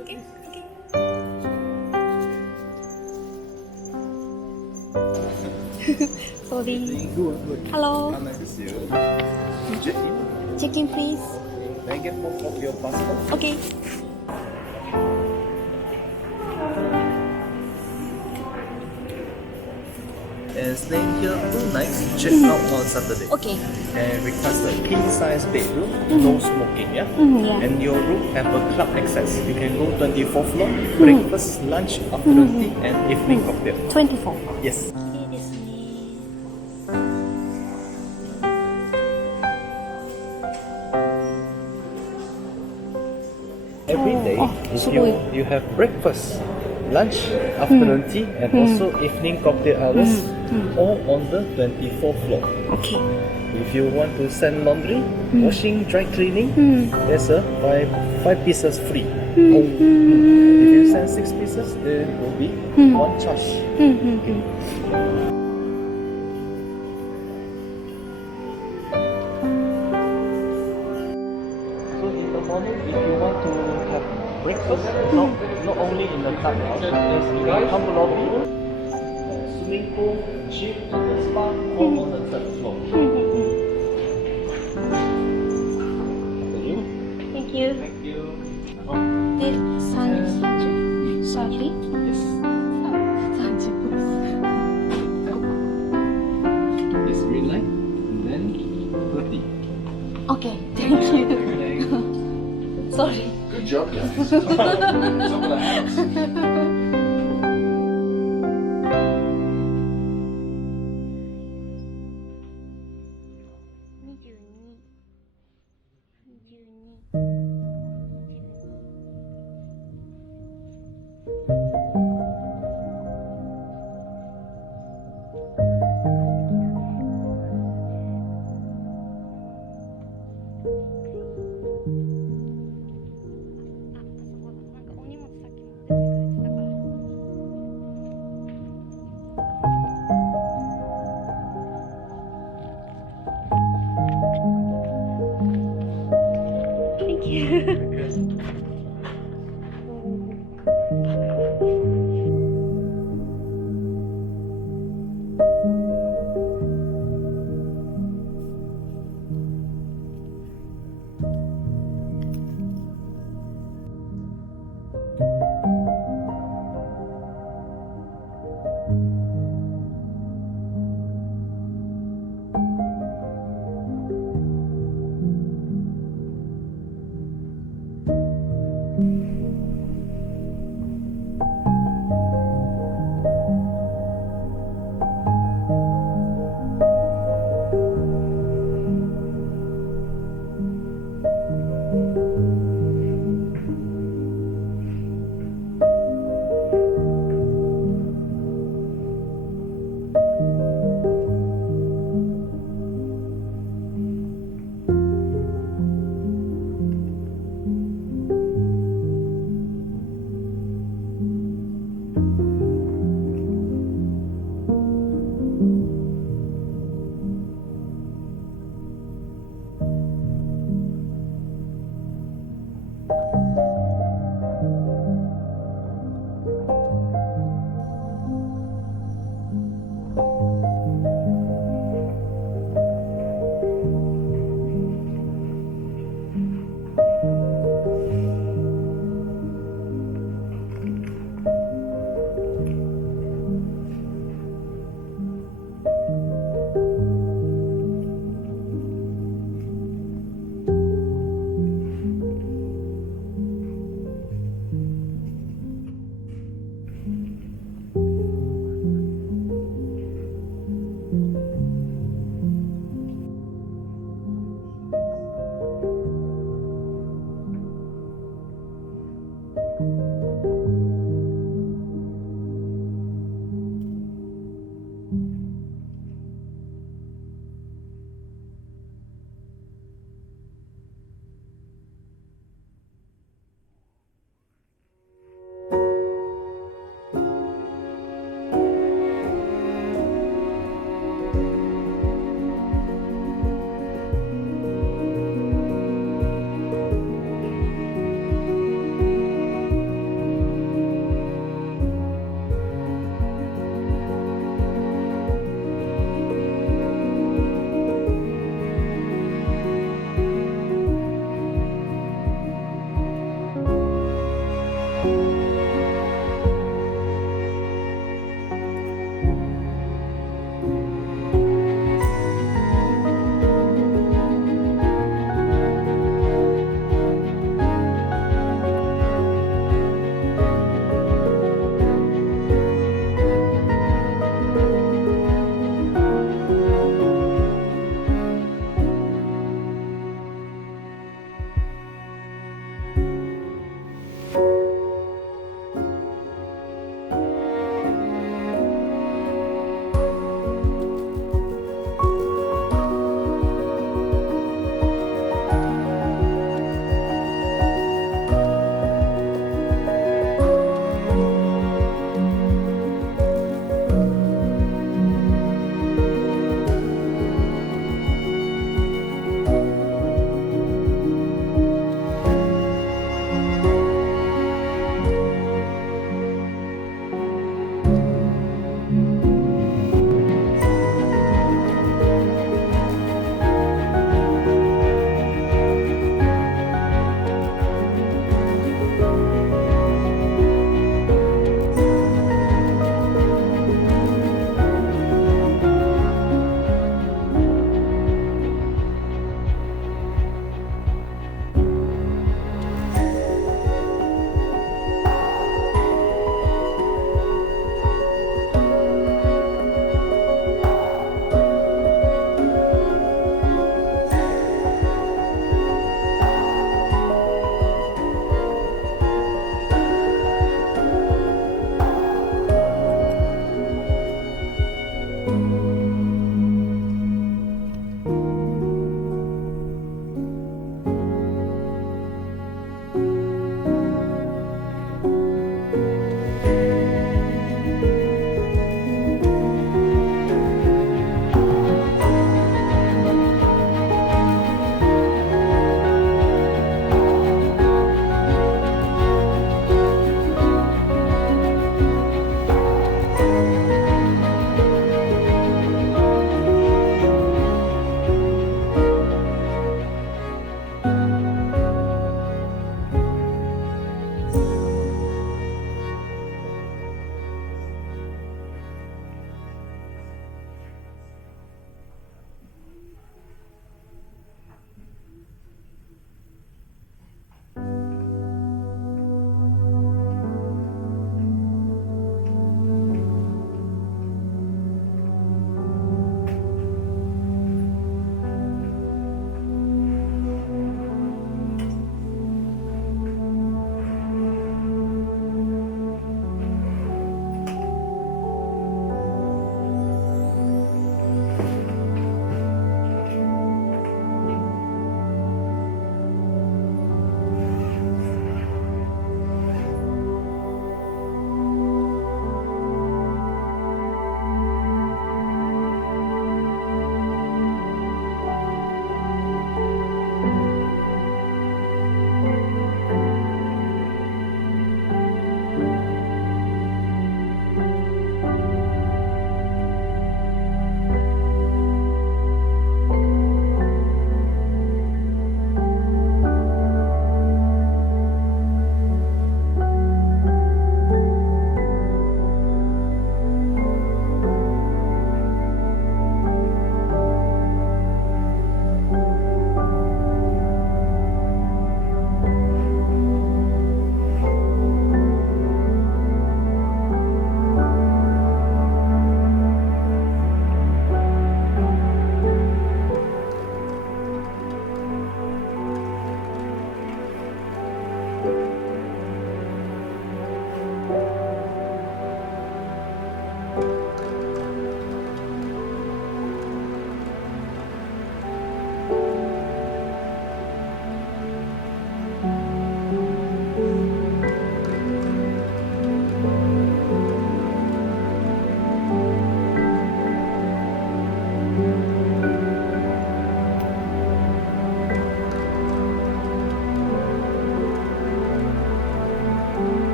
Okay, okay. Sorry. Good. Hello. How nice to see you. Check in. Check in, please. Can I get both of your passport? Okay. And staying here 2 nighs, check out on Saturday. Okay. And request a king size bedroom, no smoking, yeah? Yeah. And your room have a club access. You can go 24th floor, breakfast, lunch, afternoon tea, and evening cocktail. 24. Yes. 綺麗ですね。Every day, Oh, if sorry. you have breakfast, lunch, afternoon tea, and also evening cocktail hours, all on the 24th floor. Okay. If you want to send laundry, washing, dry cleaning, there's a five pieces free. Oh, if you send 6 pieces, there will be one charge. So in the morning, if you want to have breakfast, not only in the clubhouse, there's in the camp lobby, swimming pool, gym, and the spa all on the third floor. Thank you. Thank you. で、30? Yes. 30 This green line, and then 30. Okay, thank you. Sorry. Good job, guys. Top of the house. Thank you.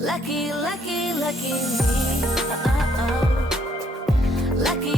Lucky, lucky, lucky me. Lucky,